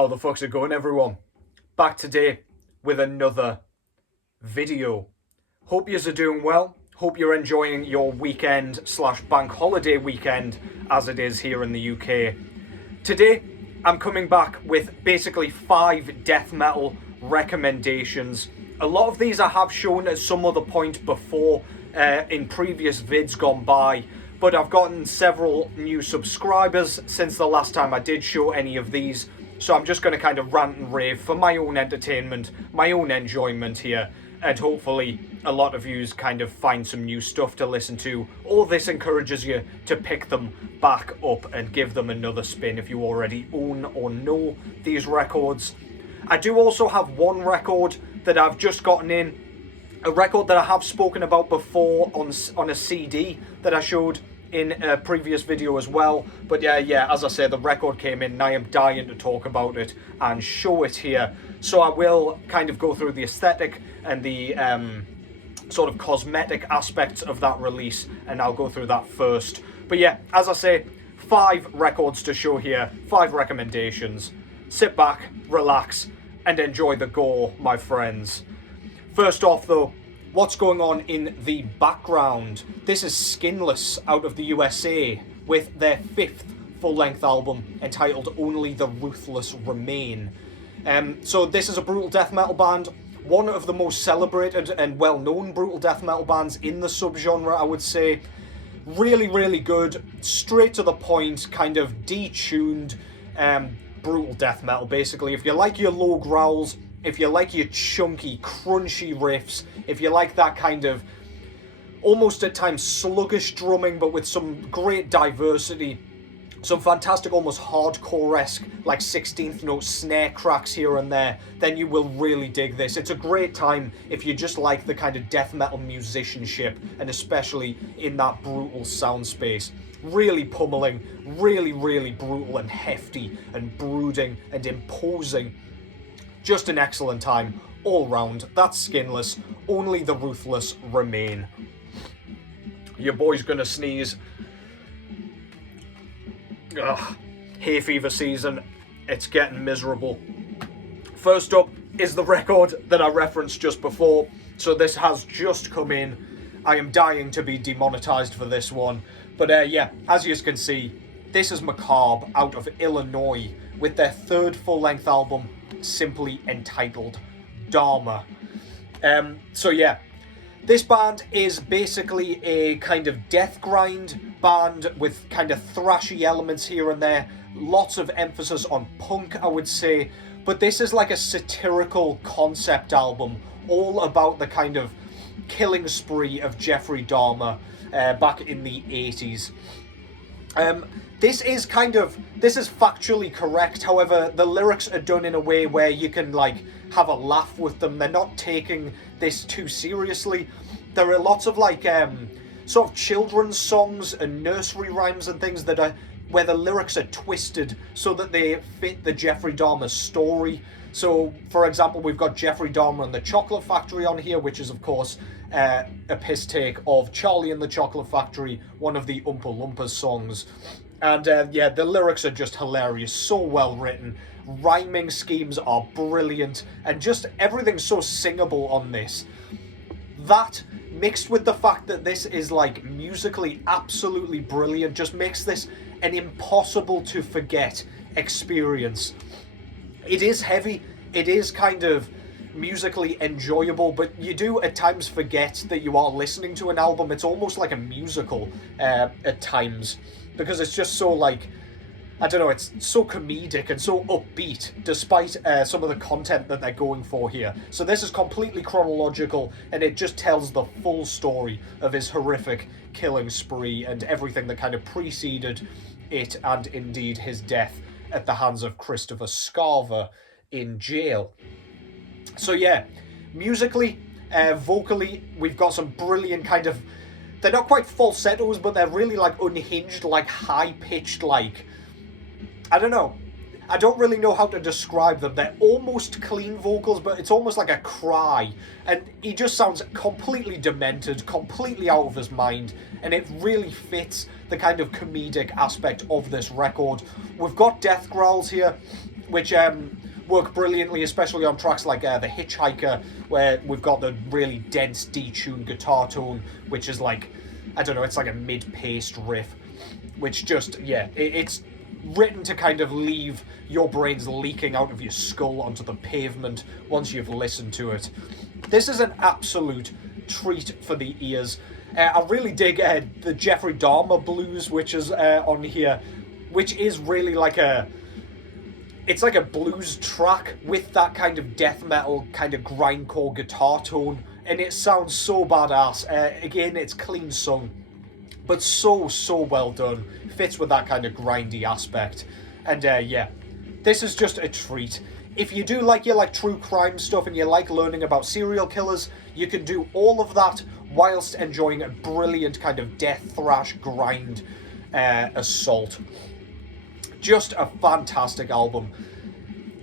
How the fuck's it going, everyone? Back today with another video. Hope yous are doing well. Hope you're enjoying your weekend / bank holiday weekend as it is here in the UK. Today, I'm coming back with basically 5 death metal recommendations. A lot of these I have shown at some other point before in previous vids gone by, but I've gotten several new subscribers since the last time I did show any of these. So I'm just going to kind of rant and rave for my own entertainment, my own enjoyment here, and hopefully a lot of you kind of find some new stuff to listen to, or this encourages you to pick them back up and give them another spin if you already own or know these records. I do also have one record that I've just gotten in, a record that I have spoken about before on a CD that I showed in a previous video as well. But yeah, as I say, the record came in and I am dying to talk about it and show it here. So I will kind of go through the aesthetic and the sort of cosmetic aspects of that release, and I'll go through that first. But yeah, as I say, 5 records to show here, 5 recommendations. Sit back, relax, and enjoy the gore, my friends. First off though, what's going on in the background? This is Skinless out of the USA with their 5th full-length album entitled Only the Ruthless Remain. So this is a brutal death metal band, one of the most celebrated and well-known brutal death metal bands in the subgenre, I would say. Really, really good, straight to the point, kind of detuned brutal death metal, basically. If you like your low growls, if you like your chunky, crunchy riffs, if you like that kind of almost at times sluggish drumming, but with some great diversity, some fantastic, almost hardcore-esque, like 16th note snare cracks here and there, then you will really dig this. It's a great time if you just like the kind of death metal musicianship, and especially in that brutal sound space. Really pummeling, really, really brutal and hefty and brooding and imposing. Just an excellent time all round. That's Skinless. Only the Ruthless Remain. Your boy's gonna sneeze. Ugh. Hay fever season. It's getting miserable. First up is the record that I referenced just before. So this has just come in. I am dying to be demonetized for this one. But yeah, as you can see, this is Macabre out of Illinois with their 3rd full-length album, simply entitled Dahmer. So yeah, this band is basically a kind of death grind band with kind of thrashy elements here and there, lots of emphasis on punk, I would say, but this is like a satirical concept album all about the kind of killing spree of Jeffrey Dahmer back in the 80s. This is factually correct. However, the lyrics are done in a way where you can like have a laugh with them. They're not taking this too seriously. There are lots of like sort of children's songs and nursery rhymes and things that are where the lyrics are twisted so that they fit the Jeffrey Dahmer story. So, for example, we've got Jeffrey Dahmer and the Chocolate Factory on here, which is, of course, a piss take of Charlie and the Chocolate Factory, one of the Oompa Loompas songs. And yeah, the lyrics are just hilarious, so well written. Rhyming schemes are brilliant, and just everything's so singable on this. That, mixed with the fact that this is like musically absolutely brilliant, just makes this an impossible to forget experience. It is heavy, it is kind of musically enjoyable, but you do at times forget that you are listening to an album. It's almost like a musical at times, because it's just so like, I don't know, it's so comedic and so upbeat despite some of the content that they're going for here. So this is completely chronological, and it just tells the full story of his horrific killing spree and everything that kind of preceded it, and indeed his death at the hands of Christopher Scarver in jail. So yeah, musically, vocally, we've got some brilliant kind of, they're not quite falsettos, but they're really like unhinged, like high-pitched, like, I don't know. I don't really know how to describe them. They're almost clean vocals, but it's almost like a cry. And he just sounds completely demented, completely out of his mind. And it really fits the kind of comedic aspect of this record. We've got death growls here. which work brilliantly, especially on tracks like The Hitchhiker, where we've got the really dense, detuned guitar tone, which is like, I don't know, it's like a mid-paced riff, which just, yeah, it's written to kind of leave your brains leaking out of your skull onto the pavement once you've listened to it. This is an absolute treat for the ears. I really dig the Jeffrey Dahmer blues, which is on here, which is really like it's like a blues track with that kind of death metal, kind of grindcore guitar tone, and it sounds so badass. Again, it's clean sung, but so well done. Fits with that kind of grindy aspect. And yeah, this is just a treat. If you do like your true crime stuff and you like learning about serial killers, you can do all of that whilst enjoying a brilliant kind of death thrash grind assault. Just a fantastic album.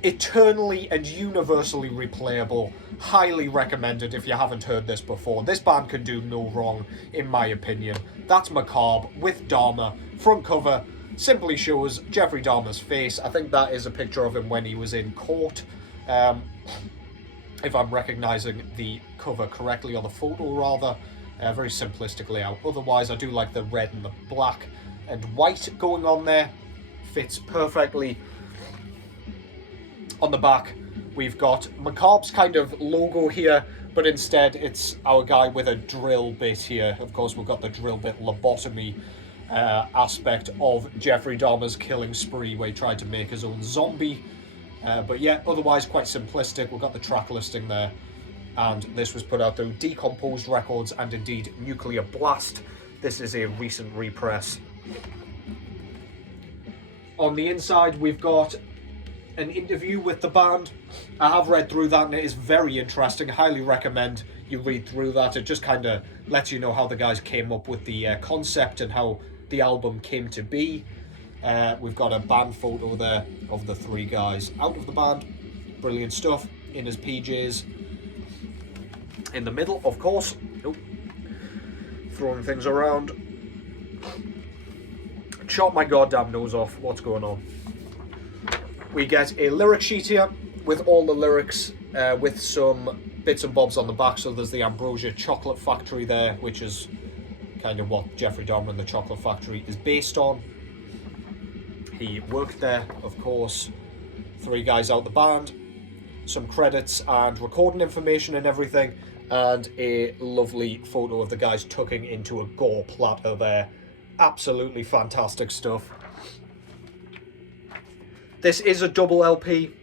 Eternally and universally replayable. Highly recommended if you haven't heard this before. This band can do no wrong, in my opinion. That's Macabre with Dahmer. Front cover simply shows Jeffrey Dahmer's face. I think that is a picture of him when he was in court. If I'm recognising the cover correctly, or the photo rather. Very simplistic layout. Otherwise, I do like the red and the black and white going on there. Fits perfectly. On the back, we've got Macabre's kind of logo here, but instead it's our guy with a drill bit here. Of course, we've got the drill bit lobotomy aspect of Jeffrey Dahmer's killing spree, where he tried to make his own zombie. But yeah, otherwise quite simplistic. We've got the track listing there, and this was put out through Decomposed Records and indeed Nuclear Blast. This is a recent repress. On the inside, we've got an interview with the band. I have read through that and it is very interesting. Highly recommend you read through that. It just kind of lets you know how the guys came up with the concept and how the album came to be. We've got a band photo there of the three guys out of the band. Brilliant stuff. In his PJs. In the middle, of course. Oh. Throwing things around. Chop my goddamn nose off. What's going on? We get a lyric sheet here with all the lyrics, with some bits and bobs on the back. So there's the Ambrosia Chocolate Factory there, which is kind of what Jeffrey Dahmer and the Chocolate Factory is based on. He worked there, of course. Three guys out the band. Some credits and recording information and everything. And a lovely photo of the guys tucking into a gore platter there. Absolutely fantastic stuff. This is a double LP.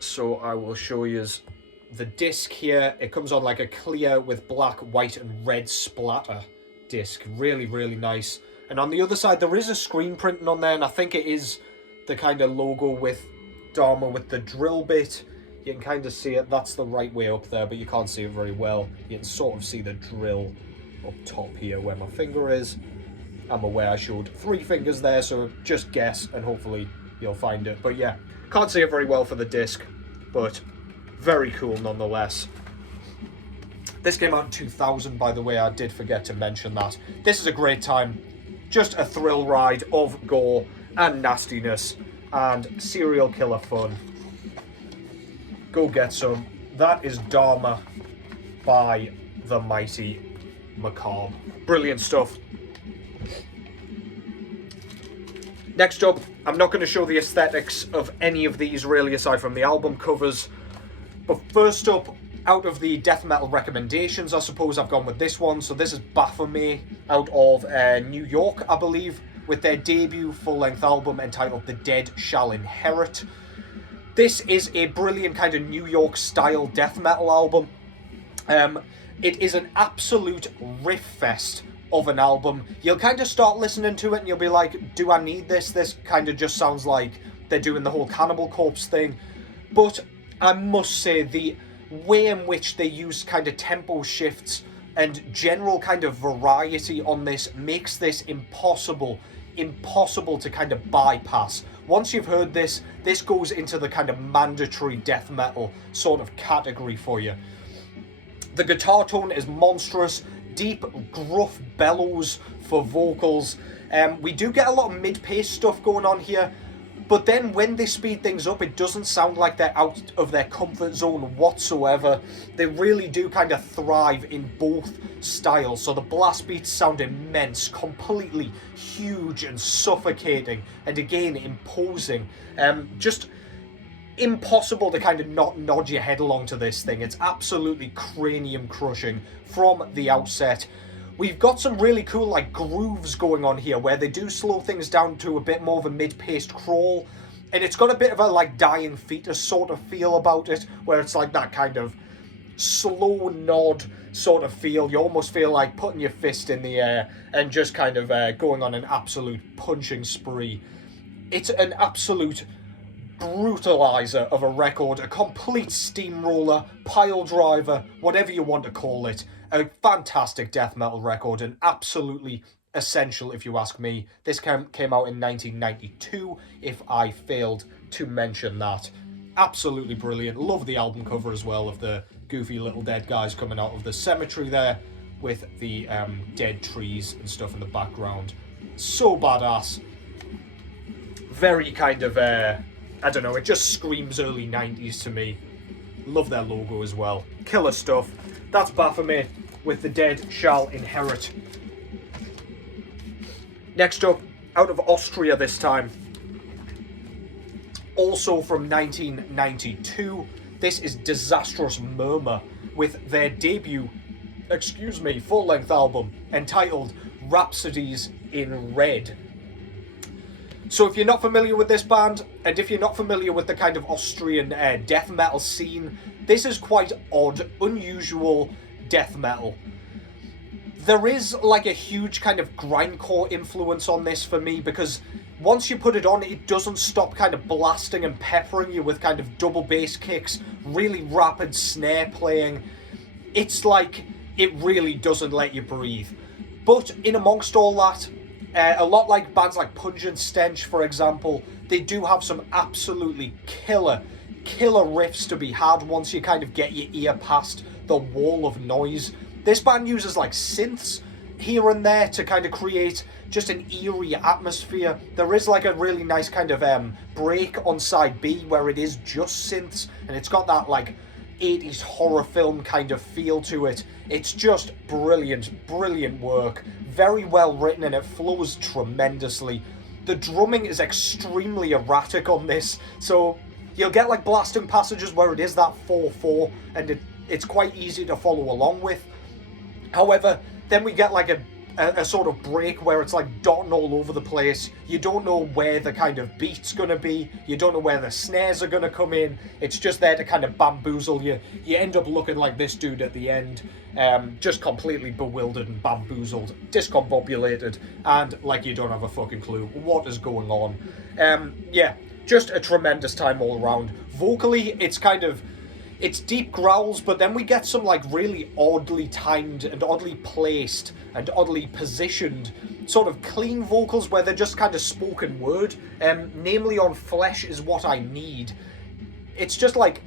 So I will show you the disc here. It comes on like a clear with black, white and red splatter disc. Really, really nice. And on the other side, there is a screen printing on there, and I think it is the kind of logo with Dahmer with the drill bit. You can kind of see it. That's the right way up there, but you can't see it very well. You can sort of see the drill up top here where my finger is. I'm aware I showed 3 fingers there, so just guess and hopefully you'll find it. But yeah, can't see it very well for the disc, but very cool nonetheless. This came out in 2000, by the way. I did forget to mention that. This is a great time. Just a thrill ride of gore and nastiness and serial killer fun. Go get some. That is Dahmer by the mighty Macabre. Brilliant stuff. Next up, I'm not going to show the aesthetics of any of these really, aside from the album covers. But first up, out of the death metal recommendations, I suppose I've gone with this one. So this is Baphomet out of New York, I believe, with their debut full-length album entitled The Dead Shall Inherit. This is a brilliant kind of New York-style death metal album. It is an absolute riff fest of an album. You'll kind of start listening to it and you'll be like, do I need this? This kind of just sounds like they're doing the whole Cannibal Corpse thing. But I must say, the way in which they use kind of tempo shifts and general kind of variety on this makes this impossible to kind of bypass. Once you've heard this, this goes into the kind of mandatory death metal sort of category for you. The guitar tone is monstrous, deep, gruff bellows for vocals. We do get a lot of mid-pace stuff going on here, But then when they speed things up, it doesn't sound like they're out of their comfort zone whatsoever. They really do kind of thrive in both styles. So the blast beats sound immense, completely huge and suffocating, and again imposing. Just impossible to kind of not nod your head along to this thing. It's absolutely cranium crushing from the outset. We've got some really cool like grooves going on here where they do slow things down to a bit more of a mid-paced crawl, and it's got a bit of a like dying fetus sort of feel about it, where it's like that kind of slow nod sort of feel. You almost feel like putting your fist in the air and just kind of going on an absolute punching spree. It's an absolute brutalizer of a record, a complete steamroller, pile driver, whatever you want to call it. A fantastic death metal record, and absolutely essential if you ask me. This came out in 1992, if I failed to mention that. Absolutely brilliant. Love the album cover as well, of the goofy little dead guys coming out of the cemetery there with the dead trees and stuff in the background. So badass. Very kind of, I don't know, it just screams early 90s to me. Love their logo as well. Killer stuff. That's Baphomet with The Dead Shall Inherit. Next up, out of Austria this time. Also from 1992. This is Disastrous Murmur with their debut, full-length album entitled Rhapsodies in Red. So if you're not familiar with this band, and if you're not familiar with the kind of Austrian death metal scene, this is quite odd, unusual death metal. There is like a huge kind of grindcore influence on this for me, because once you put it on, it doesn't stop kind of blasting and peppering you with kind of double bass kicks, really rapid snare playing. It's like, it really doesn't let you breathe. But in amongst all that, a lot like bands like Pungent Stench, for example, they do have some absolutely killer riffs to be had once you kind of get your ear past the wall of noise. This band uses like synths here and there to kind of create just an eerie atmosphere. There is like a really nice kind of break on side B where it is just synths, and it's got that like 80s horror film kind of feel to it. It's just brilliant work. Very well written, and it flows tremendously. The drumming is extremely erratic on this, so you'll get like blasting passages where it is that 4/4, and it's quite easy to follow along with. However, then we get like a sort of break where it's like dotting all over the place. You don't know where the kind of beat's gonna be. You don't know where the snares are gonna come in. It's just there to kind of bamboozle you. You end up looking like this dude at the end, just completely bewildered and bamboozled, discombobulated, and like you don't have a fucking clue what is going on. Yeah, just a tremendous time all around. Vocally, it's deep growls, but then we get some like really oddly timed and oddly placed and oddly positioned sort of clean vocals where they're just kind of spoken word. Namely on Flesh Is What I Need. It's just like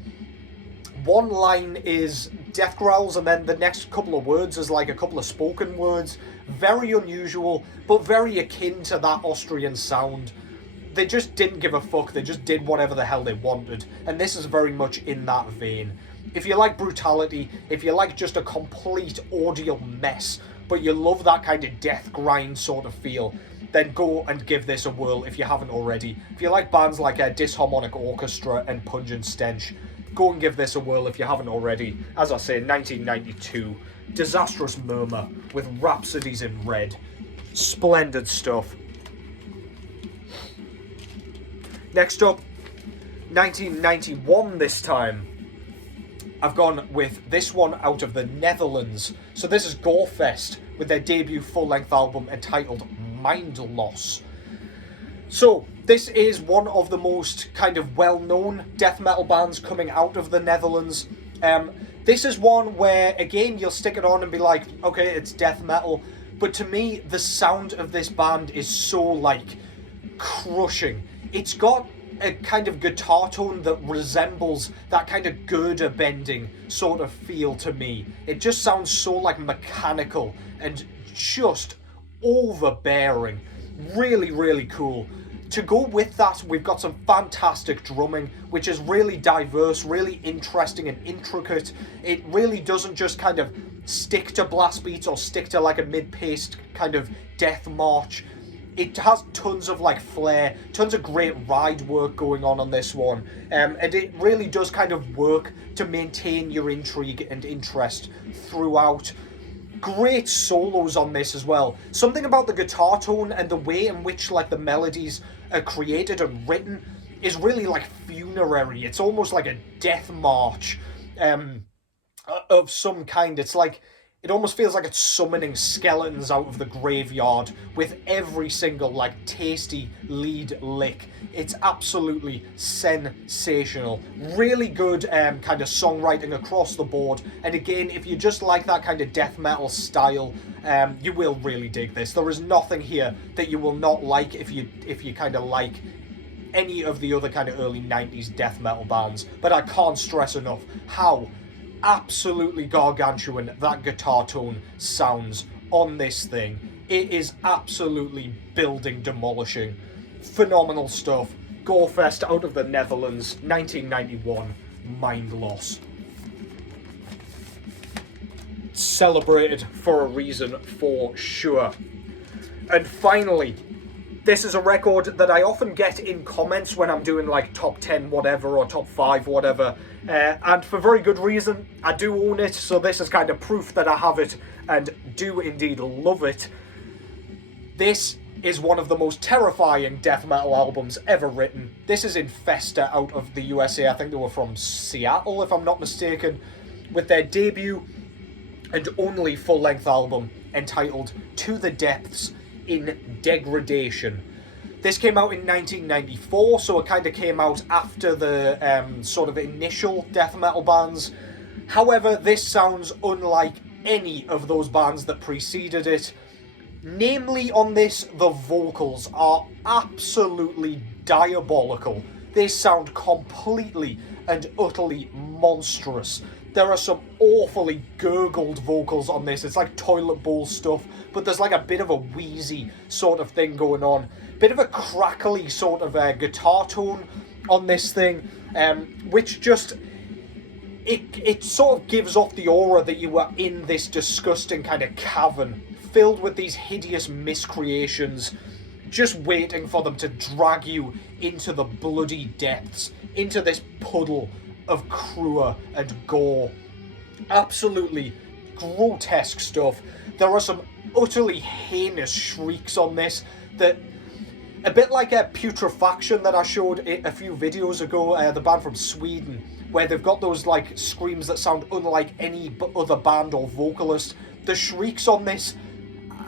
one line is death growls and then the next couple of words is like a couple of spoken words. Very unusual, but very akin to that Austrian sound. They just didn't give a fuck, they just did whatever the hell they wanted, and this is very much in that vein. If you like brutality, if you like just a complete audio mess, but you love that kind of death grind sort of feel, then go and give this a whirl if you haven't already. If you like bands like Disharmonic Orchestra and Pungent Stench, go and give this a whirl if you haven't already. As I say, 1992, Disastrous Murmur with Rhapsodies in Red. Splendid stuff. Next up, 1991 this time. I've gone with this one out of the Netherlands. So this is Gorefest with their debut full-length album entitled Mind Loss. So this is one of the most kind of well-known death metal bands coming out of the Netherlands. This is one where, again, you'll stick it on and be like, okay, it's death metal. But to me, the sound of this band is so, like, crushing. It's got a kind of guitar tone that resembles that kind of girder bending sort of feel to me. It just sounds so like mechanical and just overbearing. Really, really cool. To go with that, we've got some fantastic drumming, which is really diverse, really interesting and intricate. It really doesn't just kind of stick to blast beats or stick to like a mid-paced kind of death march. It has tons of like flair, tons of great ride work going on this one, and it really does kind of work to maintain your intrigue and interest throughout. Great solos on this as well. Something about the guitar tone and the way in which like the melodies are created and written is really like funerary. It's almost like a death march of some kind. It's like, it almost feels like it's summoning skeletons out of the graveyard with every single like tasty lead lick. It's absolutely sensational. Really good kind of songwriting across the board. And again, if you just like that kind of death metal style, you will really dig this. There is nothing here that you will not like if you kind of like any of the other kind of early 90s death metal bands. But I can't stress enough how absolutely gargantuan that guitar tone sounds on this thing. It is absolutely building demolishing. Phenomenal stuff. Gorefest out of the Netherlands, 1991, Mind Loss. Celebrated for a reason, for sure. And finally, this is a record that I often get in comments when I'm doing like top 10 whatever or top 5 whatever, and for very good reason. I do own it, so this is kind of proof that I have it and do indeed love it. This is one of the most terrifying death metal albums ever written. This is Infester out of the USA. I think they were from Seattle, if I'm not mistaken, with their debut and only full-length album entitled To the Depths in Degradation. This came out in 1994, so it kind of came out after the sort of initial death metal bands. However, this sounds unlike any of those bands that preceded it. Namely, on this, the vocals are absolutely diabolical. They sound completely and utterly monstrous. There are some awfully gurgled vocals on this. It's like toilet bowl stuff, but there's like a bit of a wheezy sort of thing going on. Bit of a crackly sort of guitar tone on this thing, which just, it sort of gives off the aura that you are in this disgusting kind of cavern, filled with these hideous miscreations, just waiting for them to drag you into the bloody depths, into this puddle of crua and gore. Absolutely grotesque stuff. There are some utterly heinous shrieks on this that, a bit like a Putrefaction that I showed a few videos ago, the band from Sweden, where they've got those like screams that sound unlike any other band or vocalist. The shrieks on this,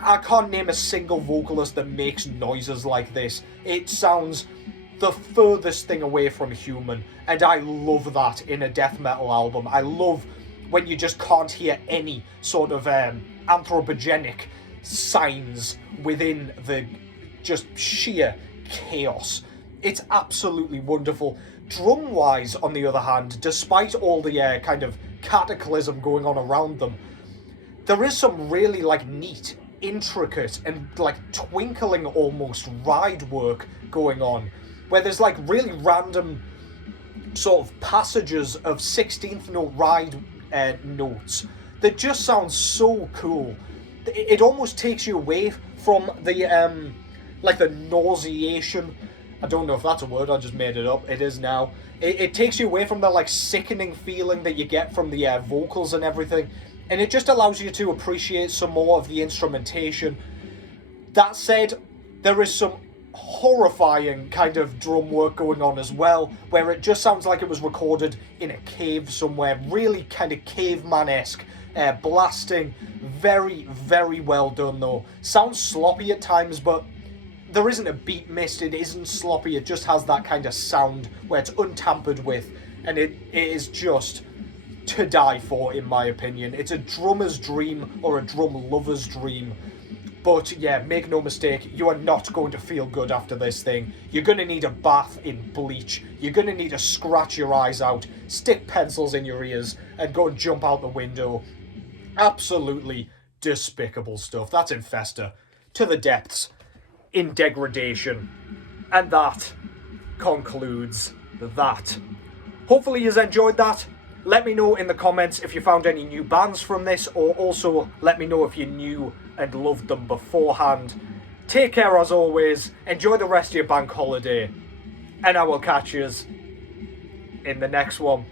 I can't name a single vocalist that makes noises like this. It sounds the furthest thing away from human, and I love that in a death metal album. I love when you just can't hear any sort of anthropogenic signs within the just sheer chaos. It's absolutely wonderful. Drum-wise, on the other hand, despite all the kind of cataclysm going on around them, there is some really like neat, intricate, and like twinkling almost ride work going on, where there's like really random sort of passages of 16th note ride notes that just sound so cool. It almost takes you away from the like the nauseation. I don't know if that's a word, I just made it up. It is now. It takes you away from the like sickening feeling that you get from the vocals and everything, and it just allows you to appreciate some more of the instrumentation. That said, there is some horrifying kind of drum work going on as well, where it just sounds like it was recorded in a cave somewhere, really kind of caveman-esque, blasting. Very, very well done though. Sounds sloppy at times, but there isn't a beat missed, it isn't sloppy, it just has that kind of sound where it's untampered with, and it is just to die for, in my opinion. It's a drummer's dream, or a drum lover's dream. But yeah, make no mistake, you are not going to feel good after this thing. You're going to need a bath in bleach. You're going to need to scratch your eyes out, stick pencils in your ears, and go and jump out the window. Absolutely despicable stuff. That's Infester. To the Depths. In Degradation. And that concludes that. Hopefully you've enjoyed that. Let me know in the comments if you found any new bands from this, or also let me know if you knew and loved them beforehand. Take care as always, enjoy the rest of your bank holiday, and I will catch you in the next one.